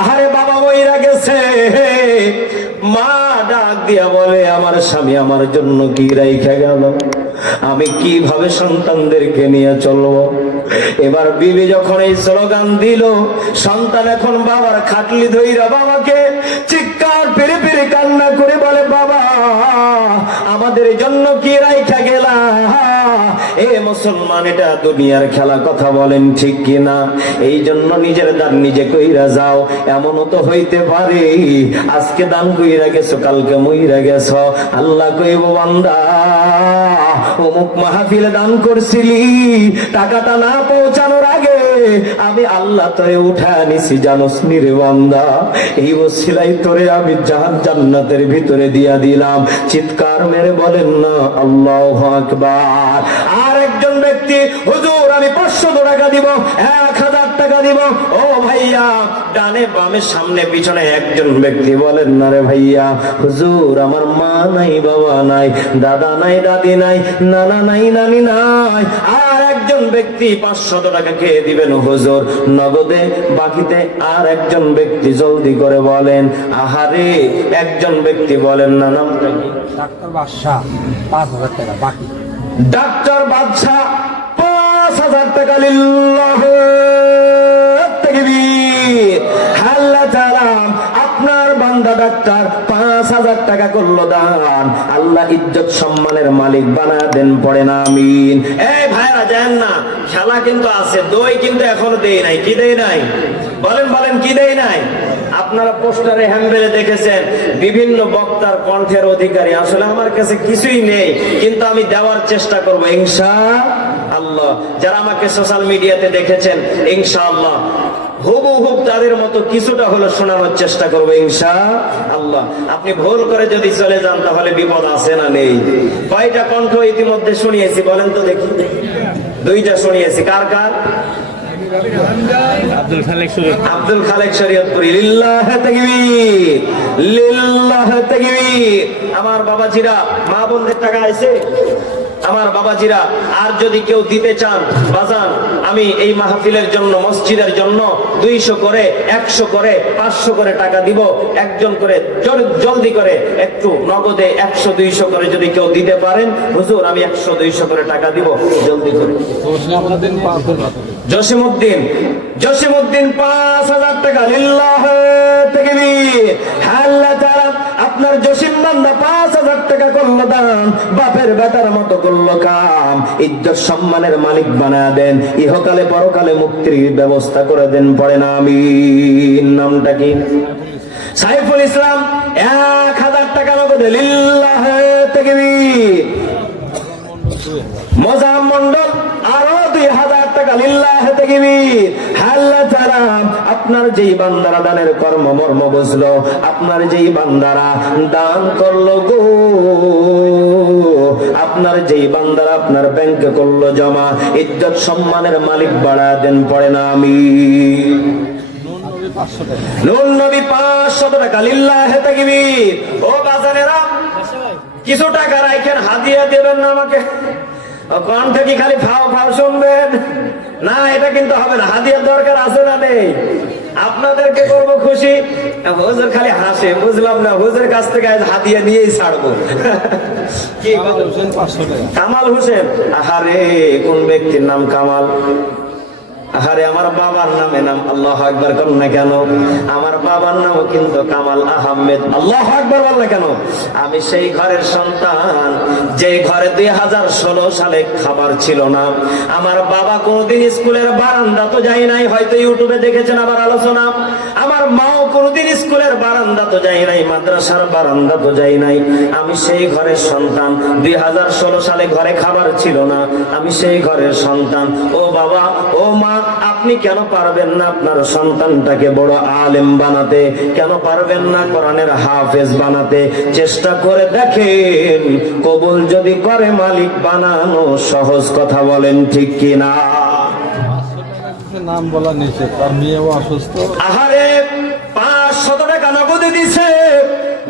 আহারে বাবা গেছে। মা ডাক দিয়া বলে, আমার স্বামী আমার জন্য কি রাইখা গেল? আমি কীভাবে সন্তানদেরকে নিয়ে চলবো? এবার বিবি যখন এই স্লোগান দিল, সন্তান এখন বাবার খাটলি ধইরা বাবাকে চিৎকার পেরে পেরে কান্না করে বলে, বাবা, আমাদের জন্য কি রাইখা গেলা? মুসলমান, এটা দুনিয়ার খেলা, কথা বলেন ঠিক কিনা? এই জন্য নিজের দান নিজে কইরা যাও, এমনও তো হইতে পারে। আজকে দান কইরা গেছো, কালকে মইরা গেছ। আল্লাহ কইব, বান্দা, অমুক মাহফিলে দান করছিলি, টাকাটা না পৌঁছানোর আগে আমি আল্লাহ তোরে উঠা নিছি জানোস নিরে বান্দা। এই ওসিলাই তোরে আমি জাহান জান্নাতের ভিতরে দিয়া দিলাম। চিৎকার মেরে বলেন না, আল্লাহ আকবার। আর একজন ব্যক্তি, হুজুর, আমি পাঁচশো টাকা দিব, এক হাজার টাকা দিব। ও ভাইয়া, ডানে বামে সামনে পিছনে একজন ব্যক্তি বলেন, না রে ভাইয়া, হুজুর, আমার মা নাই, বাবা নাই, দাদা নাই, দাদি নাই, নানা নাই, নানি নাই, আর একজন ব্যক্তি পাঁচশত টাকা খেয়ে দিবেন হুজুর। নগদে বাকিতে আর একজন ব্যক্তি জলদি করে বলেন আহারে একজন ব্যক্তি বলেন না নামটা কি? ডাক্তার বাদশাহ পাঁচ হাজার টাকা বাকি। ডাক্তার বাদশাহ পাঁচ হাজার টাকা লিল্লাহ। আল্লাহ আপনার বান্দা ডাক্তার পাঁচ হাজার টাকা করল দান। আল্লাহ ইজ্জত সম্মানের মালিক বানা দেন পড়ে না আমিন। ভাইরা যান না। খেলা কিন্তু আছে, দই কিন্তু এখনও দেই নাই। কি দেই নাই? বলেন বলেন, কি দেই নাই? আপনারা পোস্টারে হ্যান্ডেলে দেখেছেন, বিভিন্ন বক্তার কণ্ঠের অধিকারী। আসলে আমার কাছে কিছুই নেই, কিন্তু আমি দেওয়ার চেষ্টা করব। ইনশা আল্লাহ, যারা আমাকে সোশ্যাল মিডিয়াতে দেখেছেন, ইনশা আল্লাহ হুবু হুব তাদের মতো কিছুটা হলো শোনানোর চেষ্টা করব, ইনশা আল্লাহ। আপনি ভুল করে যদি চলে যান, তাহলে বিপদ আছে না নেই। কয়টা কণ্ঠ ইতিমধ্যে শুনিয়েছি, বলেন তো দেখি। দুইটা শুনিয়েছি কার কার? আব্দুল খালেক আব্দুল খালেক শরীয়তপুরি। লিল্লাহ তাকবীর লিল্লাহ তাকবীর। আমার বাবাজিরা মা বোনদের টাকা আছে? আমার বাবাজিরা, আর যদি কেউ দিতে চান, বাজান, আমি এই মাহফিলের জন্য, মসজিদের জন্য দুইশো করে, একশো করে, পাঁচশো করে টাকা দিব। একজন করে জলদি করে, একটু নগদে একশো, দুইশো করে যদি কেউ দিতে পারেন, হুজুর, আমি একশো, দুইশো করে টাকা দিব, জলদি করে। জসিমুদ্দিন জসিমউদ্দিন পাঁচ হাজার টাকা, লিল্লাহ তাআলা আপনার জসিম বান্দা পাঁচ হাজার টাকা করল দান বাপের বেটার মতো করল কাম ইজ্জত সম্মানের মালিক বানা দেন, ইহকালে পরকালে মুক্তির ব্যবস্থা করে দেন পড়ে না আমি নামটা কি? সাইফুল ইসলাম, এক হাজার টাকা নগদে লিল্লাহ তাকবীর। মজাম মন্ডল আরও দুই হাজার আপনার যেই বান্দারা দানের কর্ম মর্ম বুঝলো, আপনার যেই বান্দারা দান করল গো। আপনার যেই বান্দারা আপনার ব্যাংকে করল জমা, ইজ্জত সম্মানের মালিক বাড়া দেন, পড়ে না আমি। টাকা লিল্লাহ ও কিছু টাকা রাখেন হাদিয়া দেবেন না আমাকে। কণ্ঠ কি খালি ফাও ফাও শুনবেন। না এটা কিন্তু হবে না। হাদিয়ার দরকার আছে না নেই। আপনাদেরকে করব খুশি। হুজুর খালি হাসে বুঝলাম না। হুজুর কাছ থেকে আজ হাতিয়ে নিয়েই ছাড়বো? কামাল হোসেন। আহারে কোন ব্যক্তির নাম কামাল? আহারে, আমার বাবার নামে নাম আল্লাহ আকবর করুন না কেন? আমার বাবার নামও কিন্তু কামাল আহমেদ। আল্লাহ আকবর বল না কেন? আমি সেই ঘরের সন্তান যে ঘরে দুই হাজার ষোলো সালে খাবার ছিল না। আমার বাবা কোনদিন স্কুলের বারান্দা তো যাই নাই, হয়তো ইউটিউবে দেখেছেন আমার আলোচনা। কোনোদিন স্কুলের বারান্দা তো যাই নাই মাদ্রাসার বারান্দা তো যাই নাই। আমি সেই ঘরের সন্তান দুই হাজার ষোলো সালে ঘরে খাবার ছিল না। আমি সেই ঘরের সন্তান। ও বাবা ও মা আপনি কেন পারবেন না আপনার সন্তানটাকে বড় আলেম বানাতে? কেন পারবেন না কোরআনের হাফেজ বানাতে? চেষ্টা করে দেখেন কবুল যদি করে মালিক বানানো সহজ কথা বলেন ঠিক কিনা? নাম বলা নিচে তার মেয়েও অসুস্থ। আহারে! পাঁচশত টাকা নগদে দিছে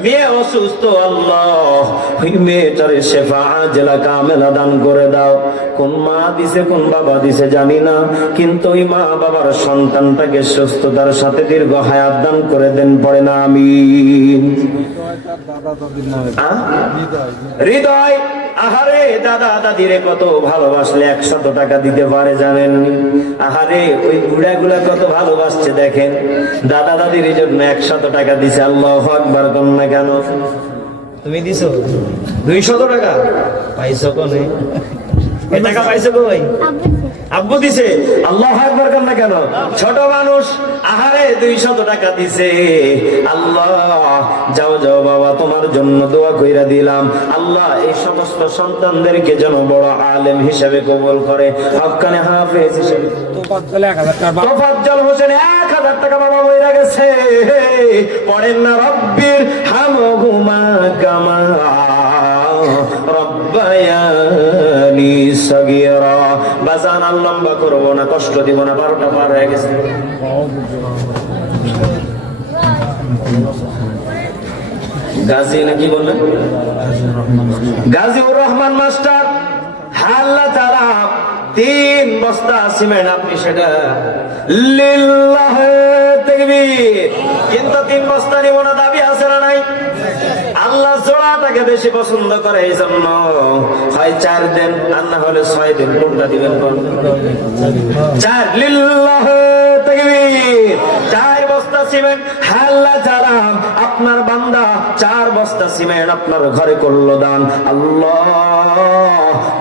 মেয়ে অসুস্থ আল্লাহ ওই মেয়েটারে শেফা জেলা কামেলা দান করে দাও। কোন মা দিছে কোন বাবা দিছে জানি না কিন্তু ওই মা বাবার সন্তানটাকে সুস্থতার সাথে দীর্ঘ হায়াত দান করে দেন পড়ে না আমি হৃদয় আহারে দাদা দাদিরে কত ভালোবাসলে একশত টাকা দিতে পারে জানেন? আহারে ওই বুড়া কত ভালোবাসছে দেখেন। দাদা দাদির জন্য একশত টাকা দিছে আল্লাহ আকবার কন্যা কেন? তুমি দিছো? দুইশত টাকা? পাইছো কোনে? এ টাকা পাইছো কই? আব্বু দিছে, আল্লাহ আকবার কন্যা কেন? ছোট মানুষ আহারে দুইশত টাকা দিছে। আল্লাহ, যাও যাও বাবা, তোমার জন্য দোয়া কইরা দিলাম। আল্লাহ, এই সমস্ত সন্তানদেরকে যেন বড় আলেম হিসেবে কবুল করে। হকানে হাফেজ হিসেবে। তোফাজ্জল রব্বায়ানি সগীরা। বাজান আর লম্বা করব না, কষ্ট দিব না, বারোটা পার হয়ে গেছে। গাজী নাকি বললেন? গাজীউর রহমান মাস্টার, হাল্লা তারা তিন বস্তা সিমেন্ট আপনি সেটা লিল্লাহ তাকবীর। কিন্তু তিন বস্তা নিব না, দাবি আল্লাহ জোড়াটাকে বেশি পছন্দ করে এই জন্য হয় চার দেন আর না হলে ছয় দিন কোনটা দিবেন? চার লিল্লাহ তাকবীর চার বস্তা সিমেন্ট হাল্লা যারা আপনার বান্দা চার বস্তা সিমেন্ট আপনার ঘরে করল দান। আল্লাহ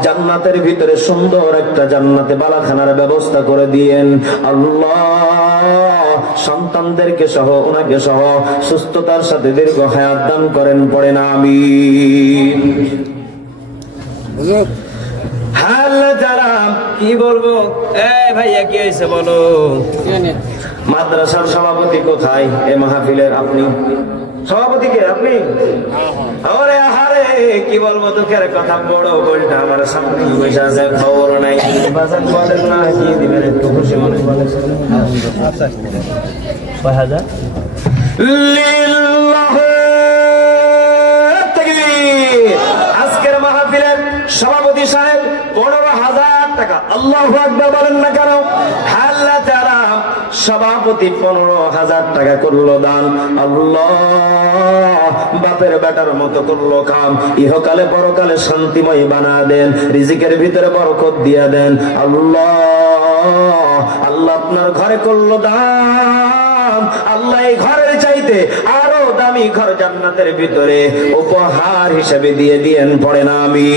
জান্নাতের ভিতরে সুন্দর একটা জান্নাতে বালাখানার ব্যবস্থা করে দিয়েন। আল্লাহ সন্তানদেরকে সহ ওনাকে সহ সুস্থতার সাথে দীর্ঘ হায়াত দান করেন পড়ে না আমি হাল্লা যারা কি বলব? এ ভাইয়া কি হয়েছে বলো? মাদ্রাসার সভাপতি কোথায়? এ মাহফিলের আপনি? সভাপতি কে? আপনি? আহারে কি বলব দুঃখের কথা? বড় বলটা আমার সামনে বসে আছে খবর নাই। বাজার বলেন না কি দিবেন একটু খুশি মনে বলেন কয় হাজার। আজকের মাহফিলের সভাপতি সাহেব পনেরো হাজার টাকা আল্লাহ বলেন না কেন? হাল্লা তারা সভাপতি পনেরো হাজার টাকা করল দান, আল্লাহ বাপের বেটার মতো করল কাম। ইহকালে পরকালে শান্তিময় বানা দেন, রিজিকের ভিতরে বরকত দিয়া দেন, আল্লাহ আল্লাহ আপনার ঘরে করল দান, আল্লাহ এই ঘরের চাইতে আরও দামি ঘর জান্নাতের ভিতরে উপহার হিসেবে দিয়ে দিয়েন পড়ে না আমি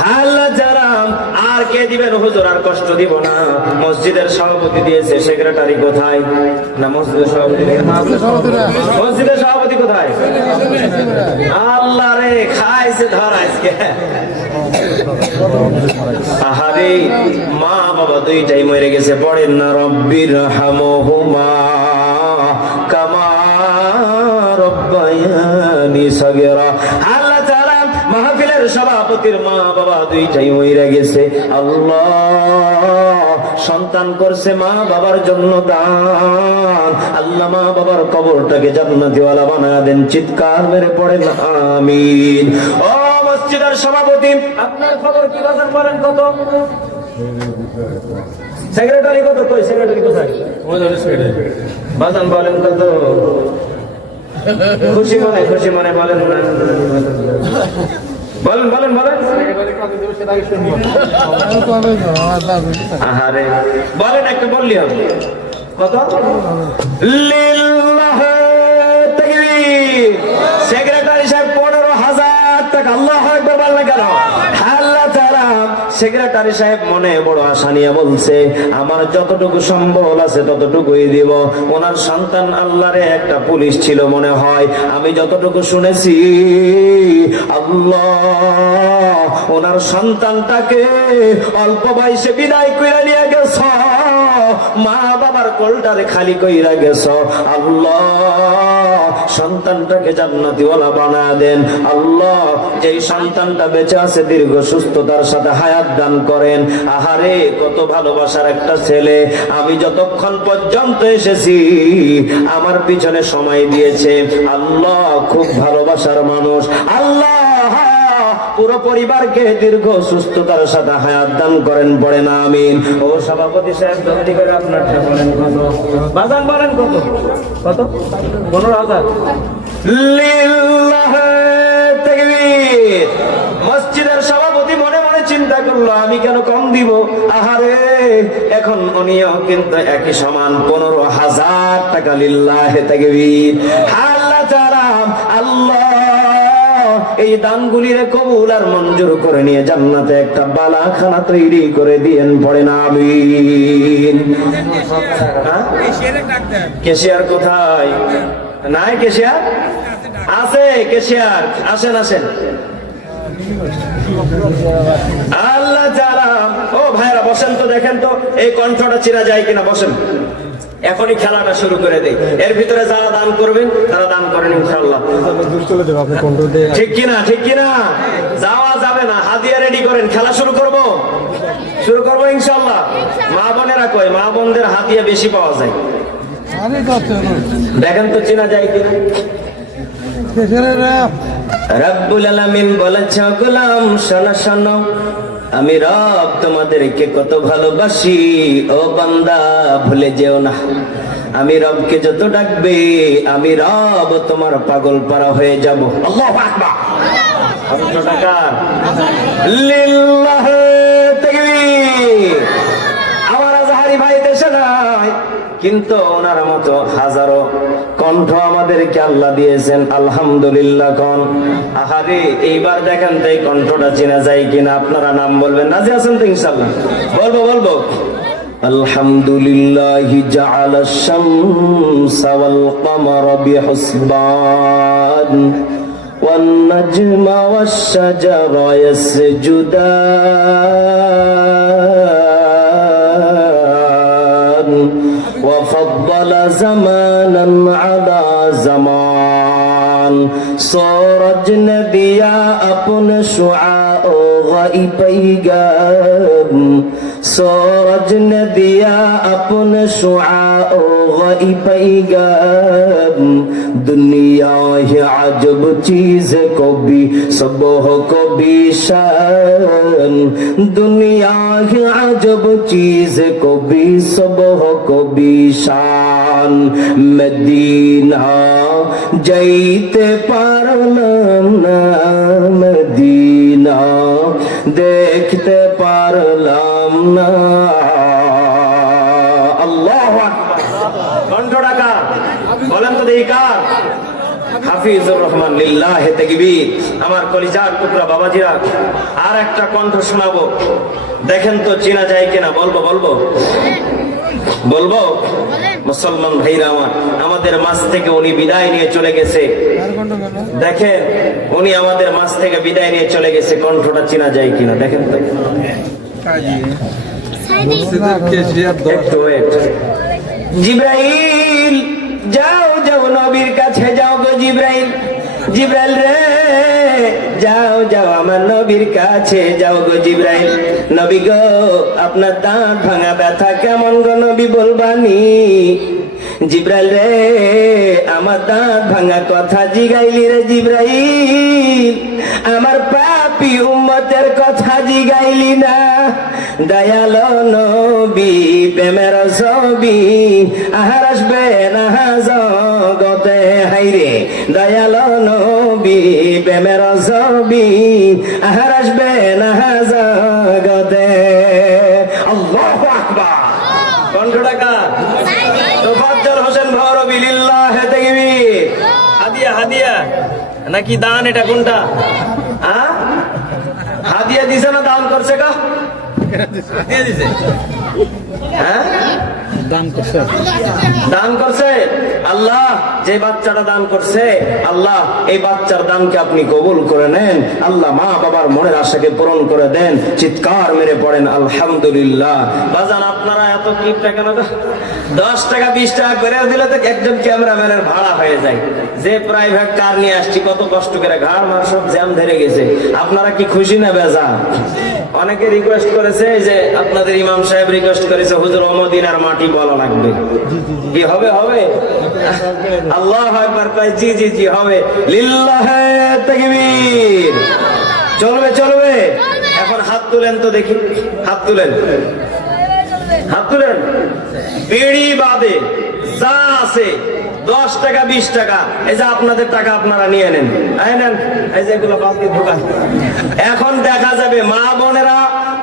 হাল্লা যারা আর কে দিবেন হুজুর আর কষ্ট দিব না। মসজিদের সভাপতি দিয়েছে সেক্রেটারি কোথায়? না মসজিদের সভাপতি মসজিদের সভাপতি কোথায়? আল্লাহ রে খাইছে ধর আজকে। আহারে মা বাবা দুইটাই মরে গেছে। পড়েন না রব্বির হামহুমা কামা রব্বায়ানি সগীরা। সভাপতির মা বাবা দুইটাই মরে গেছে। আল্লাহ, সন্তান করছে মা বাবার জন্য দান। আল্লাহ মা বাবার কবরটাকে জান্নাতিওয়ালা বানা দেন, চিৎকার মেরে পড়েন, আমিন। ও মসজিদের সভাপতি, আপনার খবর কি বাজার বলেন কত? সেক্রেটারি কত কই? সেক্রেটারি কোথায়? বাজান বলেন কত? খুশি মনে খুশি মনে বলেন। বলেন বলেন বলেন। আহারে বলেন একটা বললি হবে। কত? লিল্লাহে তাকবীর সেক্রেটারি সাহেব পনেরো হাজার টাকা আল্লাহ একবার বললেন কেন আল্লাহ তাআলা সেক্রেটারি সাহেব মনে বড় আশা নিয়ে বলছে, আমার যতটুকু সম্বল আছে ততটুকুই দিব। ওনার সন্তান আল্লাহরে একটা পুলিশ ছিল মনে হয়, আমি যতটুকু শুনেছি, আল্লাহ ওনার সন্তানটাকে অল্প বয়সে বিদায় করে নিয়ে গেছ মা বাবার কোলটারে খালি কইরা গেছ, আল্লাহ সন্তানটাকে জান্নাতিওয়ালা বানা দেন। আল্লাহ যেই সন্তানটা বেঁচে আছে, দীর্ঘ সুস্থতার সাথে হায়াত দান করেন। আহারে, কত ভালোবাসার একটা ছেলে। আমি যতক্ষণ পর্যন্ত এসেছি, আমার পিছনে সময় দিয়েছে। আল্লাহ খুব ভালোবাসার মানুষ। আল্লাহ পুরো পরিবারকে দীর্ঘ সুস্থতার সাথে হায়াত দান করেন পড়েন আমিন। ও সভাপতি সাহেব জলদি করে আপনারটা বলেন কত? বাজান বলেন কত? কত? পনেরো হাজার। মসজিদের সভাপতি মনে মনে চিন্তা করল আমি কেন কম দিব? আহারে এখন উনিও কিন্তু একই সমান পনেরো হাজার টাকা লিল্লাহে তাকবীর। এই দানগুলির কবুল আর মঞ্জুর করে নিয়ে জান্নাতে একটা বালাখানা তৈরি করে দিয়েন পড়ে না হ্যাঁ? কেশিয়ার কোথায়? নাই কেশিয়ার? আছে কেশিয়ার, আসেন আসেন। আল্লাহ জালাম ও ভাইরা বসেন তো, দেখেন তো, এই কণ্ঠটা চিরা যায় কিনা, বসেন। এখনই খেলাটা শুরু করে দেয় এর ভিতরে যারা দান করবেন তারা দান করেন ইনশাল্লাহ ঠিক কিনা ঠিক কিনা? যাওয়া যাবে না। হাতিয়া রেডি করেন খেলা শুরু করব? শুরু করব ইনশাল্লাহ মা বোনেরা কয় মা বোনদের হাতিয়া বেশি পাওয়া যায়। দেখেন তো চেনা যায় কিনা? রব্বুল আলামিন বলেছে গোলাম শোনো শোনো। আমি রব তোমাদেরকে কত ভালোবাসি, ও বান্দা, ভুলে যেও না। আমি রবকে যত ডাকবে, আমি রব তোমার পাগল পারা হয়ে যাব। টাকা। লিল্লাহে তাকবীর আমার আজহারি ভাই দেশে নাই কিন্তু ওনার মতো হাজারো কণ্ঠ আমাদেরকে আল্লাহ দিয়েছেন আলহামদুলিল্লাহ কন আহারে এইবার দেখেন তো এই কণ্ঠটা চেনা যায় কিনা আপনারা নাম বলবেন রাজি আছেন তো ইনশাল্লাহ বলবো বলবো الحمد لله جعل الشمس والقمر بحسبان والنجم والشجر يسجدان طال زمانا على زمان صورت نديا أبن شعاع غائب إيجاب صورت نديا أبن شعاع غائب إيجاب دنیا ہے عجب چیز کو بھی صبح کو بھی شان دنیا ہے عجب چیز کو بھی صبح کو بھی شان শান মদিনা যাইতে পারলাম না, মদিনা দেখতে পারলাম না। আল্লাহ কণ্ঠ ডাকা, বলেন তো দেখি কার? হাফিজুর রহমান, লিল্লাহ তেগবীর আমার কলিজার টুকরা বাবাজিরা, আর একটা কণ্ঠ শোনাবো। দেখেন তো চেনা যায় কিনা, বলব বলব। বলব? মুসলমান ভাইরা আমার, আমাদের মাছ থেকে উনি বিদায় নিয়ে চলে গেছে। দেখেন, উনি আমাদের মাছ থেকে বিদায় নিয়ে চলে গেছে, কণ্ঠটা চেনা যায় কিনা, দেখেন তো। জিব্রাইল, যাও যাও নবীর কাছে, যাও গো জিব্রাইল। জিব্রাইল রে। যাও যাও আমার নবীর কাছে, যাও গো জিব্রাইল। নবী গো, আপনার দাঁত ভাঙা ব্যথা কেমন গো নবী বলবানি? জিব্রাইল রে, আমার দাঁত ভাঙা কথা জিগাইলি রে জিব্রাইল। আমার পাপি উম্মতের কথা জিগাইলি না। দয়াল নবী, প্রেমের ছবি, আহার আসবে না জগতে হাইরে দয়াল নবী। প্রেমের ছবি আহার আসবে না জগতে। আল্লাহু আকবার। কণ্ঠ টাকা তোফাজ্জল হোসেন ভরবি লিল্লাহ তাকবীর হাদিয়া হাদিয়া। নাকি দান এটা কোনটা? হ্যাঁ হাদিয়া দিছে না দান করছে কা হাদিয়া দিছে। হ্যাঁ? দান করছে। দান করছে? আল্লাহ, যে বাচ্চাটা দান করছে, আল্লাহ, এই বাচ্চার দানকে আপনি কবুল করে নেন। আল্লাহ মা বাবার মনের আশাকে পূরণ করে দেন। চিৎকার মেরে পড়েন, আলহামদুলিল্লাহ। বাজান, আপনারা এত কিপটা কেন? গো? দশ টাকা, বিশ টাকা করে দিলে তো একজন ক্যামেরাম্যানের ভাড়া হয়ে যায়। যে প্রাইভেট কার নিয়ে আসছি, কত কষ্ট করে ঘাড় মার, সব জ্যাম ধরে গেছে। আপনারা কি খুশি না বেজা অনেকে রিকোয়েস্ট করেছে যে আপনাদের ইমাম সাহেব রিকোয়েস্ট করেছে, হুজুর অমদিনার মাটি বলা লাগবে। কি হবে হবে? আল্লাহ একবার কয়, জি জি জি, হবে। লিল্লাহে তাকবীর। চলবে চলবে। এখন হাত তুলেন তো দেখি। হাত তুলেন। হাত তুলেন। বিড়ি বাদে যা আছে দশ টাকা, বিশ টাকা। এই যে আপনাদের টাকা আপনারা নিয়ে নেন। এই নেন, এই যে এগুলো বালতি ঢোকান এখন দেখা যাবে মা বোনেরা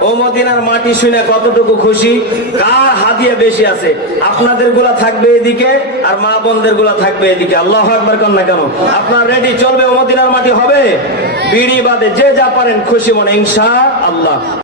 ও মদিনার মাটি শুনে কতটুকু খুশি, কার হাদিয়া বেশি আছে? আপনাদেরগুলা থাকবে এদিকে আর মা বোনদেরগুলা থাকবে এদিকে। আল্লাহ একবার কর না কেন? আপনার রেডি চলবে ও মদিনার মাটি হবে? বিড়ি বাদে যে যা পারেন, খুশি মনে। ইনশা আল্লাহ